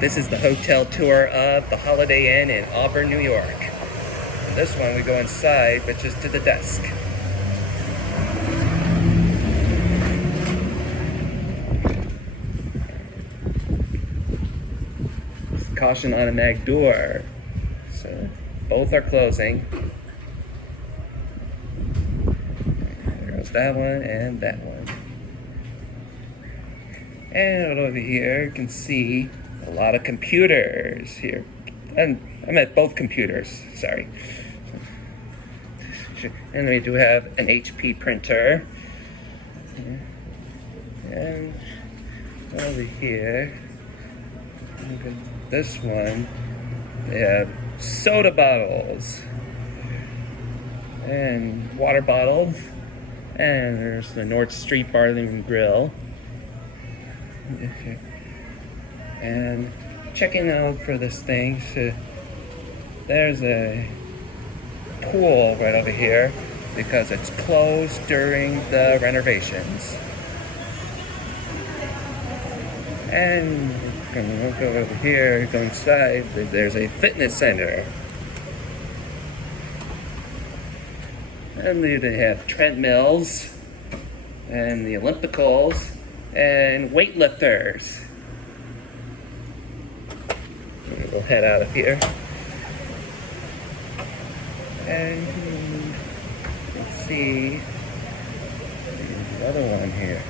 This is the hotel tour of the Holiday Inn in Auburn, New York. And this one we go inside, but just to the desk. Caution automatic door. So both are closing. There goes that one and that one. And over here you can see a lot of computers here. And I'm at both computers, sorry. And we do have an HP printer. And over here, this one, they have soda bottles and water bottles. And there's the North Street Bar and Grill. And checking out for this thing, so there's a pool right over here because it's closed during the renovations. And we'll go over here, go inside, there's a fitness center. And they have treadmills and the Olympicals and weightlifters. We'll head out of here. And let's see, there's another one here.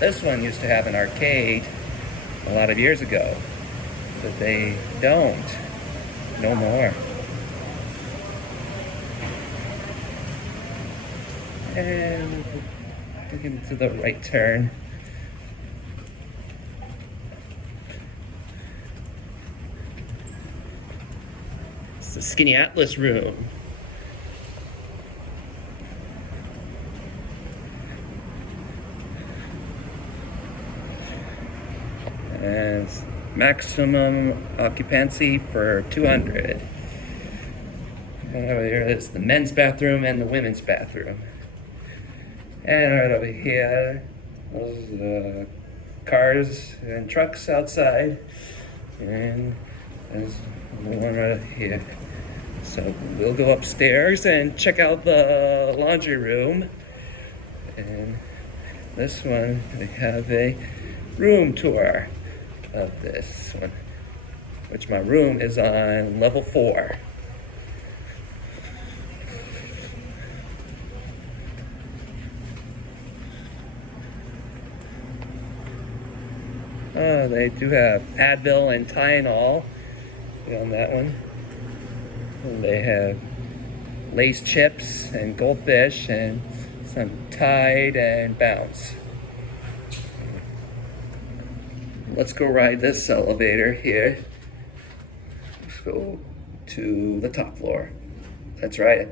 This one used to have an arcade a lot of years ago, but they don't, no more. And looking to the right turn. It's the Skinny Atlas room. And maximum occupancy for 200. And over here is the men's bathroom and the women's bathroom. And right over here, those cars and trucks outside. And there's one right over here. So we'll go upstairs and check out the laundry room. And this one, they have a room tour of this one, which my room is on level 4. They do have Advil and Tylenol on that one. And they have Lay's chips and Goldfish and some Tide and Bounce. Let's go ride this elevator here. Let's go to the top floor. That's right.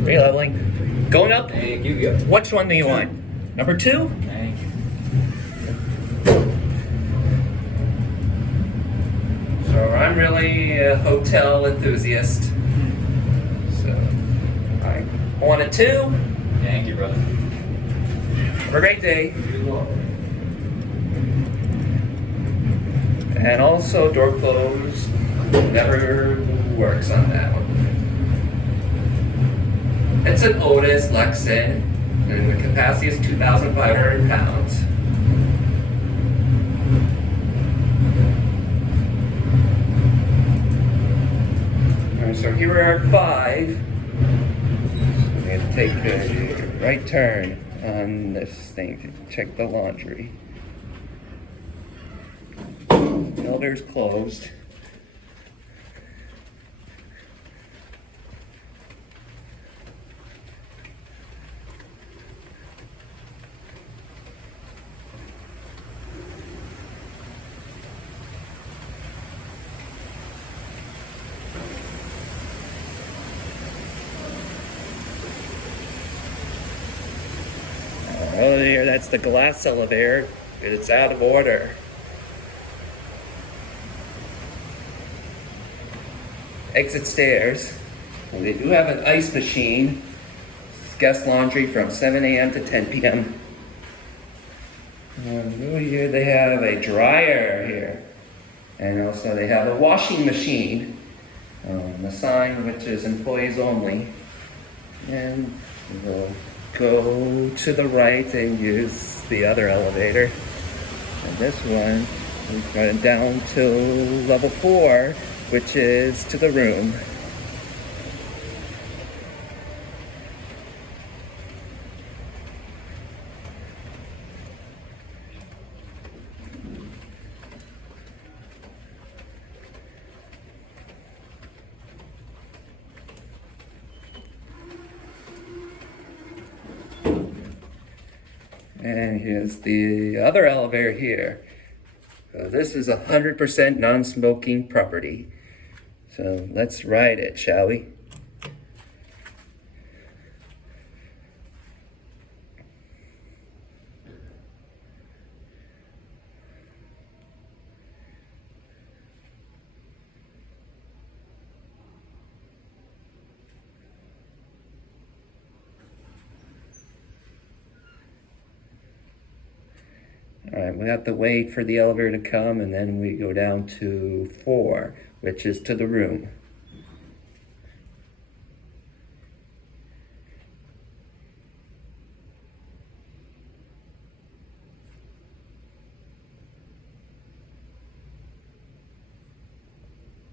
Re-leveling. Going up? Thank you. Which one do you want? Number 2? Thank you. So I'm really a hotel enthusiast. So I want a 2. Thank you, brother. Have a great day. You as well. And also door close never works on that one. It's an Otis Lexan, and the capacity is 2,500 pounds. Alright, so here we are at 5. So we have to take a right turn on this thing to check the laundry. The elevator's closed. Oh, there, that's the glass elevator. It's out of order. Exit stairs. So they do have an ice machine. Guest laundry from 7 a.m. to 10 p.m. Over here they have a dryer here. And also they have a washing machine. A sign which is employees only. And we'll go to the right and use the other elevator. And this one, we've gone down to level 4, which is to the room. And here's the other elevator here. This is 100% non-smoking property. So let's ride it, shall we? All right, we have to wait for the elevator to come, and then we go down to 4, which is to the room.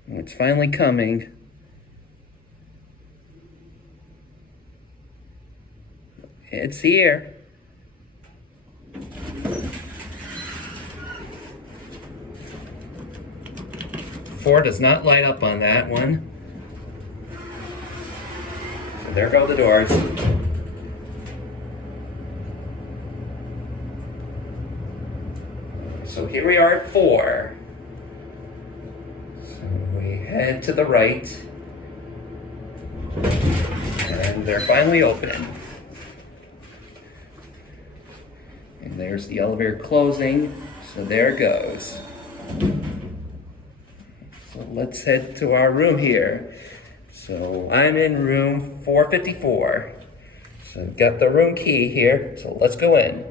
It's finally coming. It's here. Four does not light up on that one. So there go the doors. So here we are at 4. So we head to the right. And they're finally open. And there's the elevator closing. So there it goes. So let's head to our room here. So I'm in room 454. So got the room key here. So let's go in.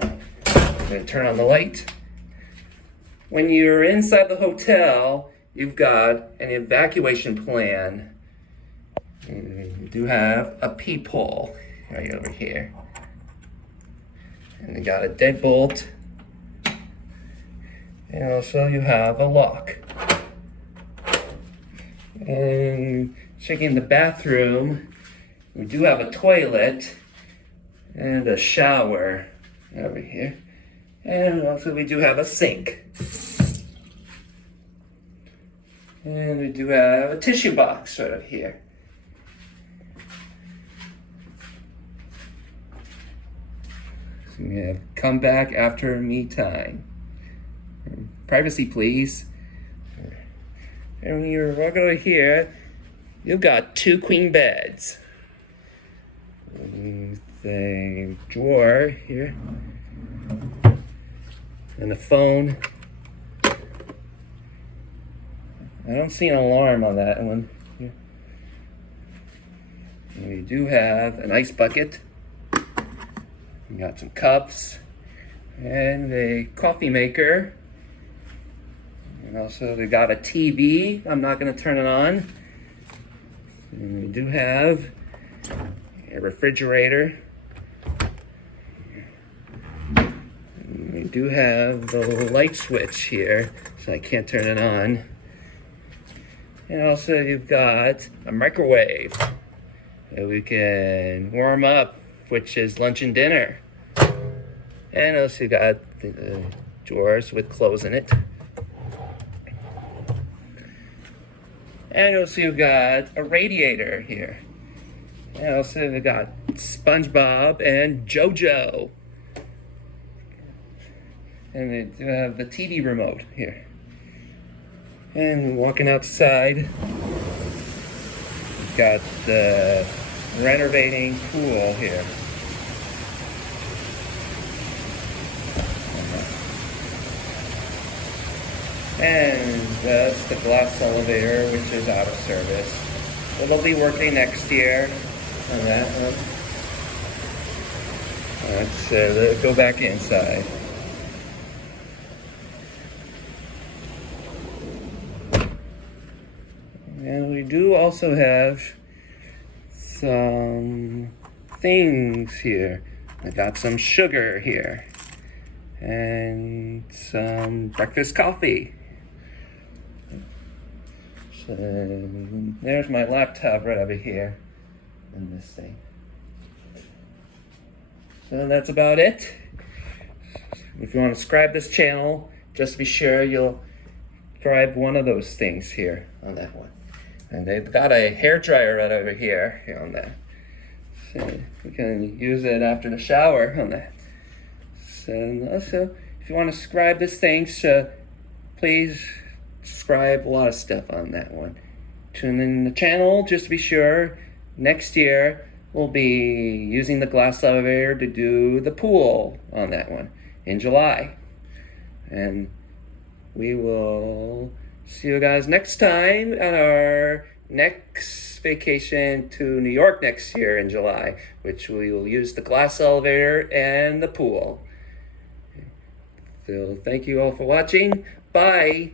I'm going to turn on the light. When you're inside the hotel, you've got an evacuation plan. You do have a peephole right over here. And you got a deadbolt. And also you have a lock. And checking the bathroom, we do have a toilet and a shower over here. And also we do have a sink. And we do have a tissue box right up here. We have come back after me time. Privacy, please. And when you walk over here, you've got 2 queen beds. The drawer here. And the phone. I don't see an alarm on that one. Here. And we do have an ice bucket. We got some cups and a coffee maker. And also we got a TV. I'm not going to turn it on. And we do have a refrigerator. And we do have the light switch here, so I can't turn it on. And also you've got a microwave that we can warm up, which is lunch and dinner. And also you got the drawers with clothes in it. And also you got a radiator here. And also we got SpongeBob and JoJo. And they do have the TV remote here. And walking outside, we've got the renovating pool here. And that's the glass elevator, which is out of service. It'll be working next year on that one. Let's go back inside. And we do also have some things here. I got some sugar here and some breakfast coffee. So there's my laptop right over here and this thing. So that's about it. If you want to subscribe this channel, just be sure you'll subscribe one of those things here on that one. And they've got a hair dryer right over here on that. So you can use it after the shower on that. So also, if you want to subscribe this thing, please subscribe. A lot of stuff on that one. Tune in the channel, just to be sure. Next year, we'll be using the glass elevator to do the pool on that one in July. And we will see you guys next time on our next vacation to New York next year in July, which we will use the glass elevator and the pool. So thank you all for watching. Bye.